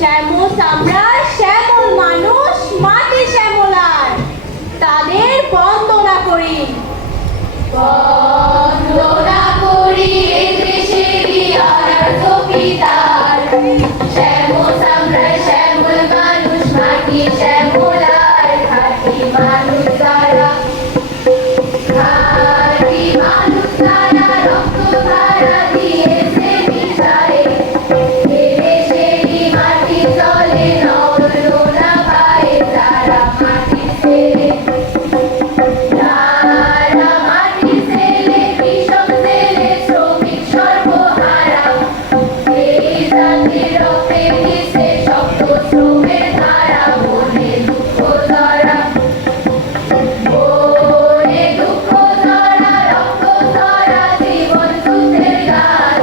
শ্যামল আমরা শ্যামল মানুষ মাটি শ্যামলার তাদের বন্দনা করি বন্দনা করি এ দেশেরই আরাধ্য পিতার শ্যামল আমরা শ্যামল মানুষ মাটি শ্যামলার খাঁটি মানুষ তারা খাঁটি মানুষ তারা রক্ত ধারা দিয়েছে মিশায়ে এ দেশেরই মাটি চলে নরনা পায়ে যারা মাটি ছেড়ে যারা মাটি ছেড়ে কৃষক ছেড়ে শ্রমিক সর্বহারা এই জাতির রক্তে মিশে শক্ত শ্রমের ধারা মনে দুঃখ ধরা মনে দুঃখ ধরা রক্ত ধরা জীবন যুদ্ধের গান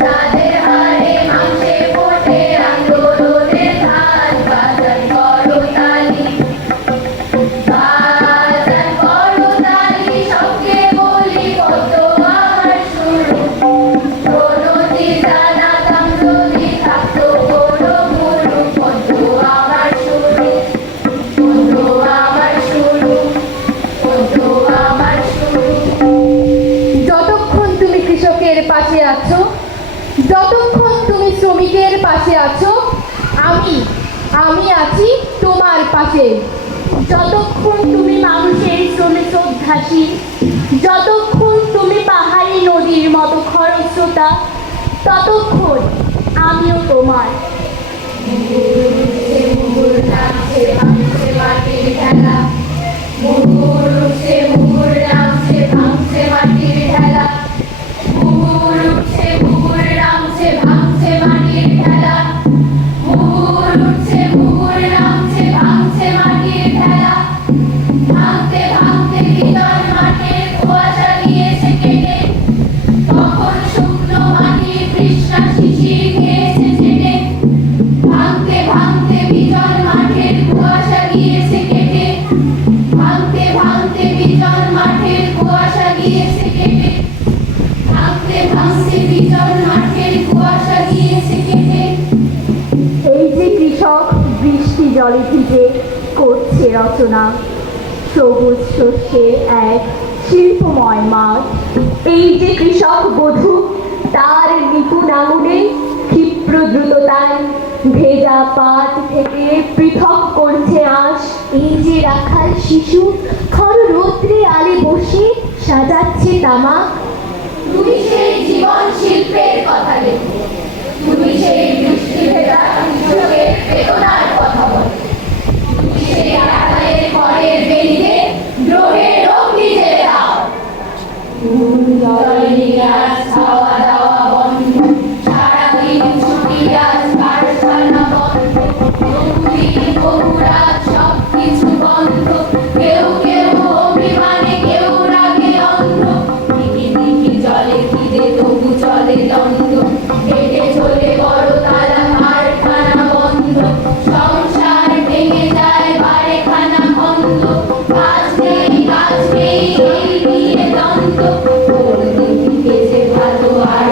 যাদের হাড়ে মাংসে ফোটে আন্দোলনের ধান বাজান করো তালি বাজান করো তালি সবকে বলি কত আমার শুরু প্রণতি জানাতাম যদি থাকতো কোনো গুরু কত আমার শুরু কত আমার শুরু কত আমার শুরু যতক্ষণ তুমি কৃষকের পাশে আছো, যতক্ষণ তুমি শ্রমিকের পাশে আছো, আমি আছি তোমার পাশে। যতক্ষণ তুমি মানুষের শ্রমে শ্রদ্ধাশীল, যতক্ষণ তুমি পাহাড়ি নদীর মতো খরস্রোতা, ততক্ষণ আমিও তোমার। মুহুর নামছে ভাঙছে মাটির ঢেলা মুহুর উঠছে মুহুর নামছে ভাঙছে মাটির ঢেলা মুহুর উঠছে মুহুর নামছে ভাঙছে মাটির ঢেলা মুহুর উঠছে মুহুর নামছে ভাঙছে মাটির ঢেলা ভাঙতে ভাঙতে ভিতর মাঠের কুয়াশা গিয়েছে কেটে তখন শুকনো মাটির তৃষ্ণা শিশির খেয়েছে চেটে ভাঙতে ভাঙতে বিজন মাঠের কুয়াশা গিয়েছে কেটে ভাঙতে ভাঙতে বিজন মাঠের কুয়াশা গিয়েছে কেটে ভাঙতে ভাঙতে বিজন মাঠের কুয়াশা গিয়েছে কেটে এই যে কৃষক বৃষ্টি জলে ভিজে করছে রচনা, সবুজ শস্যে এক শিল্পময় মাঠ। এই যে কৃষক বধূ তার নিপুণ আঙুলে ক্ষিপ্র দ্রুততায় ভেজা পাট থেকে পৃথক করছে আঁশ। এই যে রাখাল শিশু খর রৌদ্রে আলে বসে সাজাচ্ছে তামাক। তুমি সেই জীবন শিল্পের কথা লেখো তুমি সেই বৃষ্টি ভেজা কৃষকের বেদনার কথা বলো তুমি সেই আকারের ঘরের বেরিয়ে দ্রোহের অগ্নি জেলে দাও জলে আজ খাওয়া দাওয়া বন্ধ সারাদিন ছুটি আজ কারখানা বন্ধ নৌকরি বহুরাত সব কিছু বন্ধ কেউ কেউ অভিমানে কেউ রাগে অন্ধ দিকি দিকি জলে খিদে তবু চলে দ্বন্দ্ব পেটে চলে বড় তালা কারখানা বন্ধ সংসার ভেঙে যায় বারেখানা খন্দ কাজ নেই এই নিয়ে দ্বন্দ্ব কোন দিকে যে ভালো আর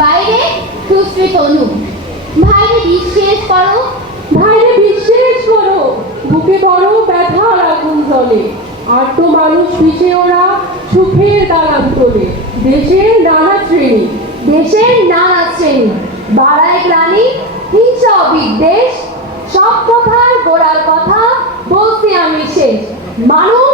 বাইরে সুশ্রী তনু, ভাইরে বিশ্বাস করো, ভাইরে বিশ্বাস করো, বুকে বড় ব্যথার আগুন জ্বলে, আর তো মানুষ পিছে ওরা সুখের দালান তোলে। দেশের নানা শ্রেণী, দেশের নানা শ্রেণী, বাড়ায় গ্লানি, হিংসা ও বিদ্বেষ, সব কথার গোড়ার কথা বলতে আমি শেষ। মানুষ